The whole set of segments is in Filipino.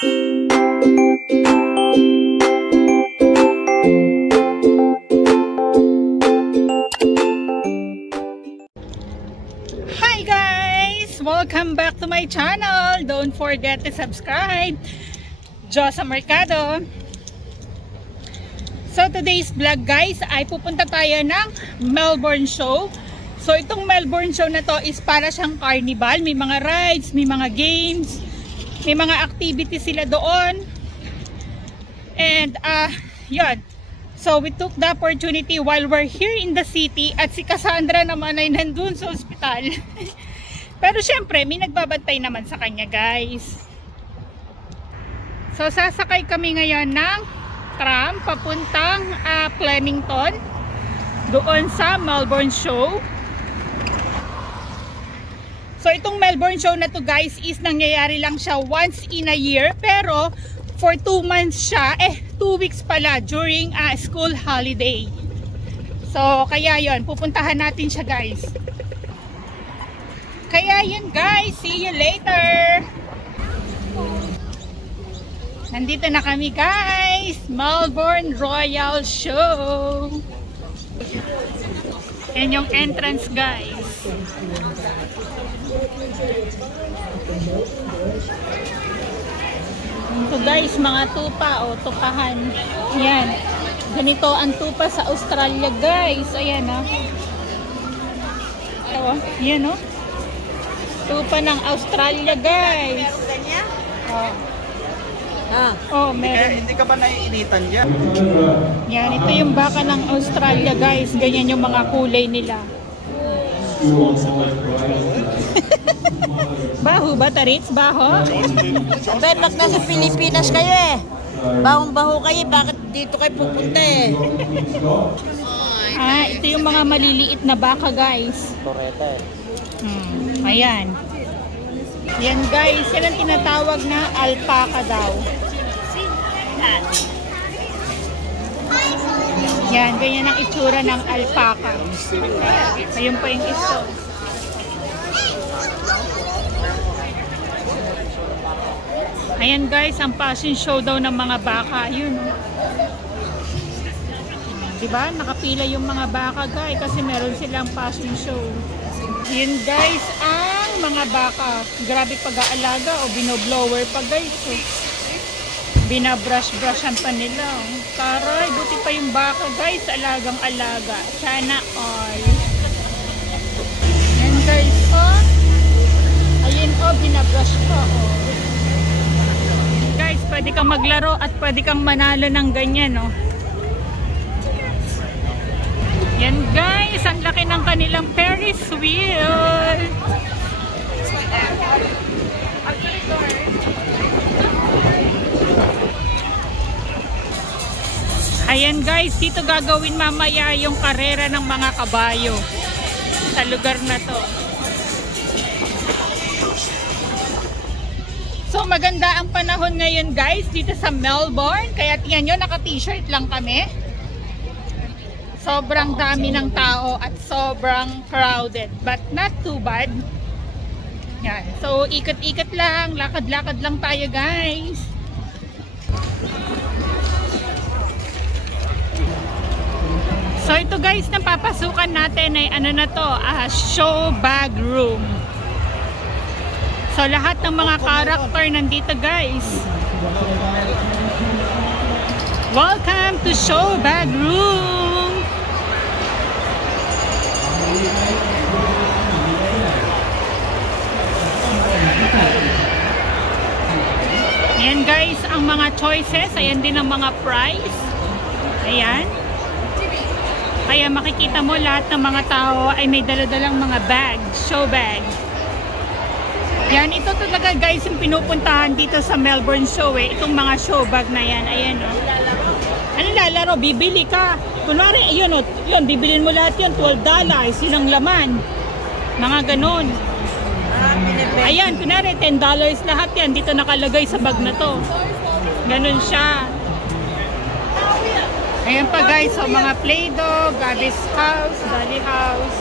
Hi guys! Welcome back to my channel. Don't forget to subscribe. Josa Mercado. So today's vlog guys ay pupunta tayo ng Melbourne Show. So itong Melbourne Show na to is para siyang carnival. May mga rides, may mga games, may mga activities sila doon. And yun. So we took the opportunity while we're here in the city at si Cassandra naman ay nandun sa ospital. Pero syempre may nagbabantay naman sa kanya guys. So sasakay kami ngayon ng tram papuntang Flemington doon sa Melbourne Show. So itong Melbourne Show na to guys is nangyayari lang siya once in a year, pero for 2 months siya, 2 weeks pala during school holiday. So kaya yon, pupuntahan natin siya guys. Kaya yun guys, see you later. Nandito na kami guys, Melbourne Royal Show. Yan yung entrance guys. So guys, mga tupa o tupahan. Yan. Ganito ang tupa sa Australia guys. Ayan o. Ito, yan o. Tupa ng Australia guys. Meron ganyan? Oh. Oh, meron. Hindi ka ba naiinitan dyan? Yan, ito yung baka ng Australia guys. Ganyan yung mga kulay nila. Baho ba, Tarits? Baho? Pero pag nasa Pilipinas kayo bahong-baho kayo, bakit dito kayo pupunta Ito yung mga maliliit na baka guys. Ayan. Yan guys, yan ang tinatawag na alpaca daw. Yan, ganyan ang itsura ng alpaca. Ayun pa yung iso. Ayan guys, ang fashion show daw ng mga baka. Yun. Diba? Nakapila yung mga baka guys kasi meron silang fashion show. Yun guys, ang mga baka. Grabe pag-aalaga o binoblower pa guys. So, binabrush-brushan pa nila. Taray, buti pa yung baka guys. Alagang-alaga. Sana all. Yan guys, oh. Ayun oh, binabrush pa oh. Guys, pwede kang maglaro at pwede kang manalo ng ganyan oh. Yan guys, ang laki ng kanilang Ferris wheel. Ayan guys, dito gagawin mamaya yung karera ng mga kabayo sa lugar na to. So maganda ang panahon ngayon guys dito sa Melbourne. Kaya tingnan nyo, naka-t-shirt lang kami. Sobrang dami ng tao at sobrang crowded, but not too bad. Yan. So ikot-ikot lang, lakad-lakad lang tayo guys. So ito guys, napapasukan natin ay ano na to, show bag room. So lahat ng mga character nandito guys. Welcome to show bag room. Ayan guys, ang mga choices, ayan din ang mga price. Ayan. Kaya makikita mo lahat ng mga tao ay may dala-dalang mga bag, show bag. Yan, ito talaga guys yung pinupuntahan dito sa Melbourne Show itong mga show bag na yan. Ayan o. Ano lalaro? Bibili ka. Kunwari, yun o, yun, bibilin mo lahat yun, $12. Yun ang laman. Mga ganon. Ayan, kunwari, $10 lahat yan. Dito nakalagay sa bag na to. Ganon siya. Ayan pa guys, so mga Play-Doh, Gabby's House, Dolly House.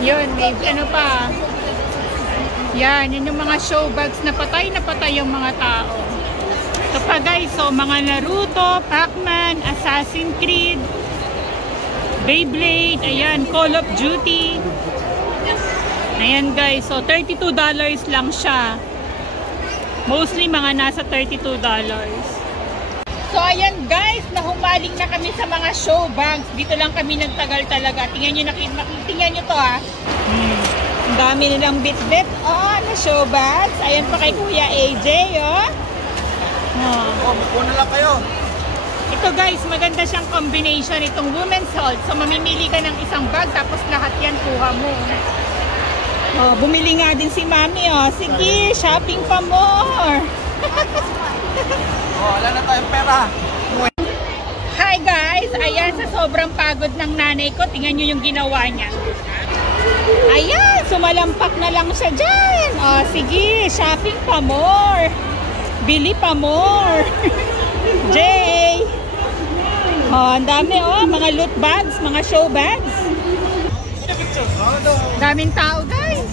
Yun, may ano pa. Yan yung mga show bags na patay yung mga tao. Ito pa guys, so mga Naruto, Pac-Man, Assassin's Creed, Beyblade, ayan, Call of Duty. Ayan guys, so $32 lang siya. Mostly mga nasa $32. So ayan guys, nahumaling na kami sa mga show bags. Dito lang kami nagtagal talaga. Tingnan nyo to ha. Ang dami nilang bit-bit na show bags. Ayan pa kay Kuya AJ Muna lang kayo. Ito guys, maganda siyang combination itong women's health. So mamimili ka ng isang bag tapos lahat yan kuha mo. Bumili nga din si Mami Sige, shopping pa more. Wala na tayong pera. Hi guys! Ayan, sa sobrang pagod ng nanay ko, tingnan nyo yung ginawa niya. Ayan, sumalampak na lang siya dyan. Sige, shopping pa more. Bili pa more. Jay! Ang dami mga loot bags, mga show bags. Daming tao guys.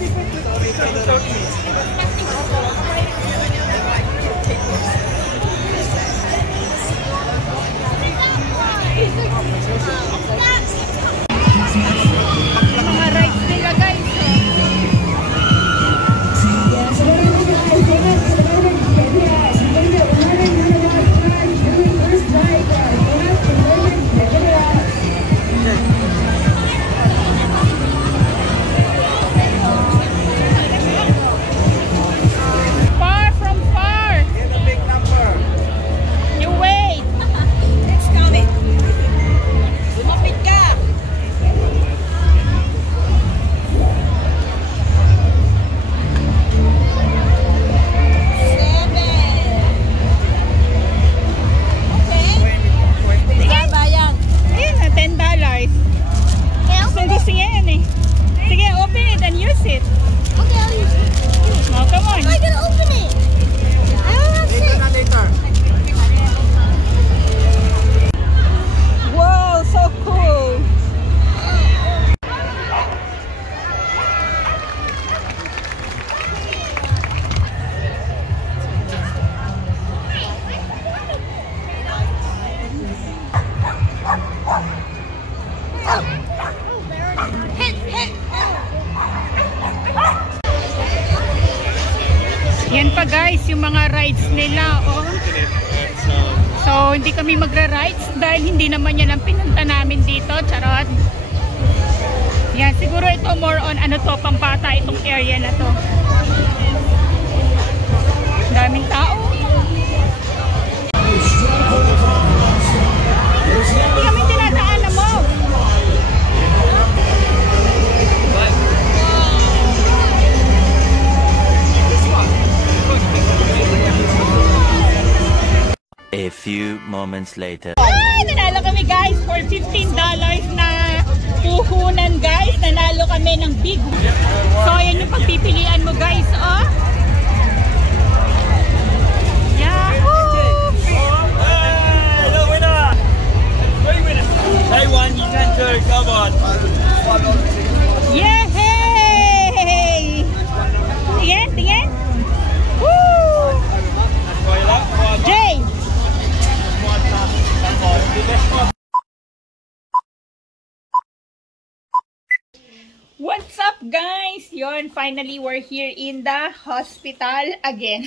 Mga rides nila guys. Far from far. Get a big number. You wait. It's coming. Lumapit ka. Bayan. Ayun na, $10. Gusto niya yan eh. Sige, open it and use it. Okay, I'll use it. Come on. How am I gonna open it? I don't have Later six. na later. Wow, so cool. Yan pa guys, yung mga rides nila. So, hindi kami magra-rides dahil hindi naman yan ang pinunta namin dito. Charot. Yan, siguro ito more on pampata itong area na to. Daming tao. Hindi kami tinadaanan mo. A few moments later. Ay, nanalo kami guys for $15 na puhunan guys. Nanalo kami ng big. So, ayan yung pagpipilian mo guys. Yahoo! Hello, winner! Great winner! Taiwan, you can do it, come on! Yay! Tingin! Woo! Jay! What's up guys? Yon, finally we're here in the hospital again.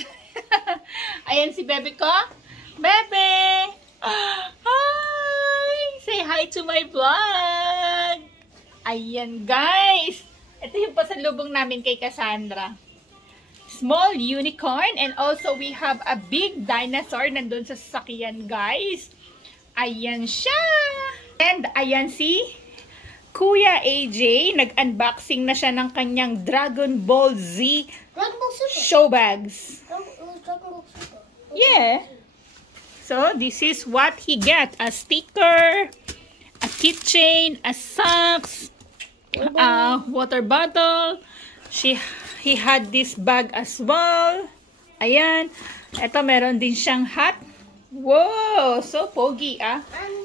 Ayan si Bebe ko. Bebe! Hi! Say hi to my vlog! Ayan guys! Ito yung pasalubong namin kay Cassandra. Small unicorn and also we have a big dinosaur nandun sa sasakyan guys. Ayan siya! And ayan si Kuya AJ, nag-unboxing na siya ng kanyang Dragon Ball Z Dragon Ball Super. show bags. Dragon Ball Super. Yeah. So, this is what he get. A sticker, a keychain, a socks, a water bottle. He had this bag as well. Ayan. Ito, meron din siyang hat. Wow! So pogi,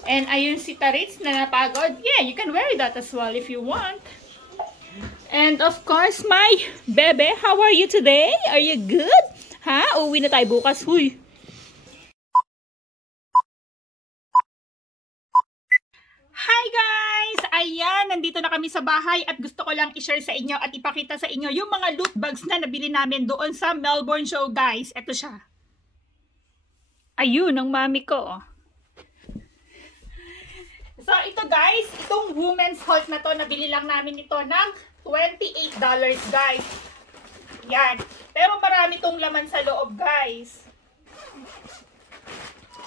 And ayun si Taritz na napagod. Yeah, you can wear that as well if you want. And of course, my bebe, how are you today? Are you good? Ha? Uwi na tayo bukas. Huy. Hi guys! Ayan, nandito na kami sa bahay at gusto ko lang i-share sa inyo at ipakita sa inyo yung mga loot bags na nabili namin doon sa Melbourne show, guys. Ito siya. Ayun, ang mami ko. So, ito guys, itong women's halter na to, nabili lang namin ito ng $28, guys. Yan. Pero marami tong laman sa loob, guys.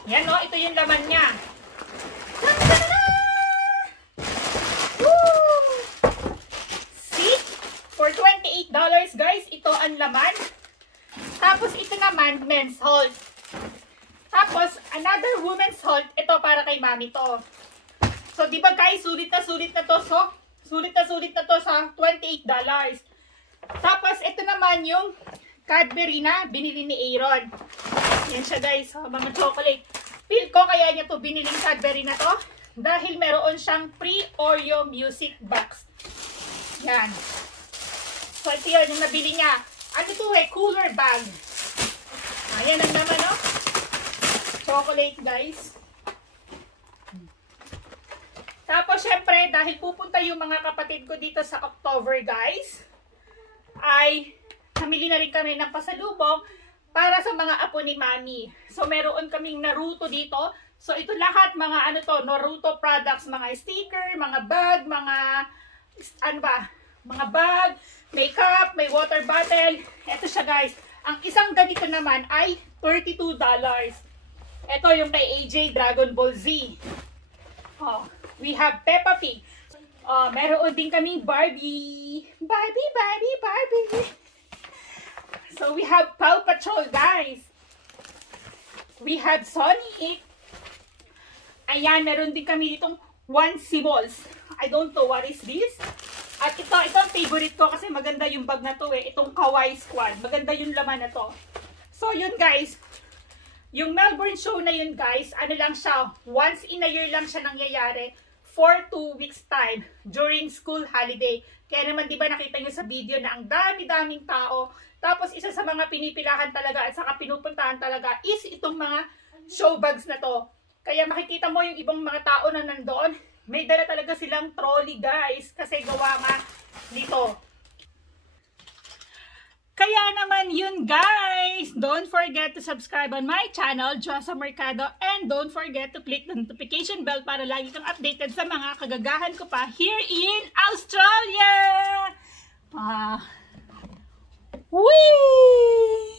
Yan o, ito yung laman niya. Woo! See? For $28, guys, ito ang laman. Tapos, ito naman, men's halter. Tapos, another women's halter, ito para kay mami to. So, di ba guys, sulit na to. So, sulit na to sa $28. Tapos, ito naman yung Cadbury na binili ni Aaron. Yan siya guys, mga chocolate. Feel ko kaya niya to biniling Cadbury na to. Dahil meron siyang pre-Oreo music box. Yan. So, ito yun, yung nabili niya. Ano ito cooler bag. Ayan ang naman, no? Chocolate, guys. Tapos, syempre, dahil pupunta yung mga kapatid ko dito sa October, guys, ay namili na rin kami ng pasalubong para sa mga apo ni Mami. So, meron kaming Naruto dito. So, ito lahat, mga ano to, Naruto products, mga sticker, mga bag, mga, ano ba, mga bag, makeup, may water bottle. Ito siya, guys. Ang isang ganito naman ay $32. Ito yung kay AJ Dragon Ball Z. Oh. We have Peppa Pig. Meron din kaming Barbie. Barbie. So, we have Paw Patrol, guys. We have Sonic. Ayan, meron din kami ditong One Balls. I don't know what is this. At ito ang favorite ko kasi maganda yung bag na to eh. Itong Kawaii Squad. Maganda yung laman na to. So, yun guys. Yung Melbourne show na yun guys, ano lang siya, once in a year lang siya nangyayari. For 2 weeks time during school holiday. Kaya naman 'di ba nakita niyo sa video na ang dami-daming tao. Tapos isa sa mga pinipilahan talaga at saka pinupuntahan talaga is itong mga show bags na to. Kaya makikita mo yung ibang mga tao na nandoon, may dala talaga silang trolley guys kasi gawa nga dito. Kaya naman yun guys, don't forget to subscribe on my channel, Josa Mercado, and don't forget to click the notification bell para lagi kang updated sa mga kagagahan ko pa here in Australia! Whee!